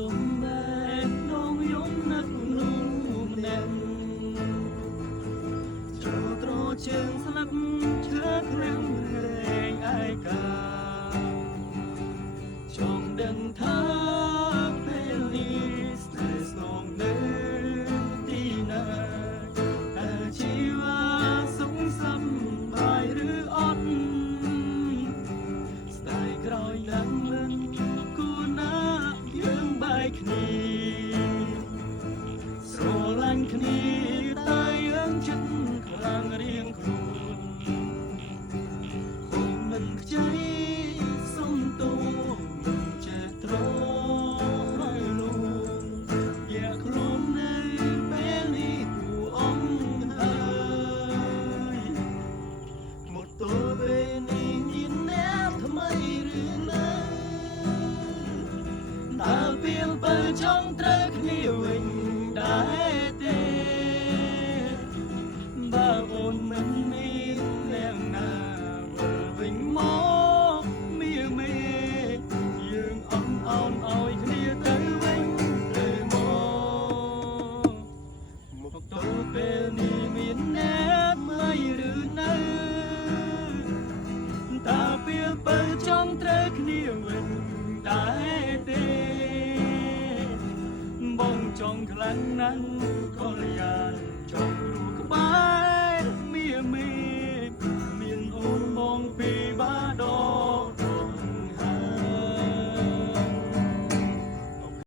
ទុំបែកនងយំនឹកនោះម្នាក់ចូលត្រជើងស្លាប់ឈើក្រាំងរែងឯកាចង់ដឹងថាពេលនេះស្នេហ៍ស្នងនៅទីណាតែជីវ៉ាសុខសប្បាយឬអត់ស្ដាយក្រោយនឹងមិនគួរណាយើងបែកគ្នាស្រឡាញ់គ្នាតែយើងចិត្តខ្លាំងរៀងខ្លួនគង់មិនខ្ចីសុំទោមិនចេះត្រហើយលួងយ៉ាខ្លួននៅពេលនេះគួរអងហើយមកទល់ពេលនេះមានអ្នកថ្មីឬនៅតើពេលបើចង់ត្រូវគ្នាវិញដែរទេបើអូនមិនមានអ្នកណាវិលវិញមកមានមេយើងអន់អោនឲ្យគ្នាទៅវិញទៅមកទល់ពេលនេះមានអ្នកថ្មីឬនៅតើពេលបើចង់ត្រូវគ្នាវិញដែរទេបងចង់ខ្លាំងណាស់ក៏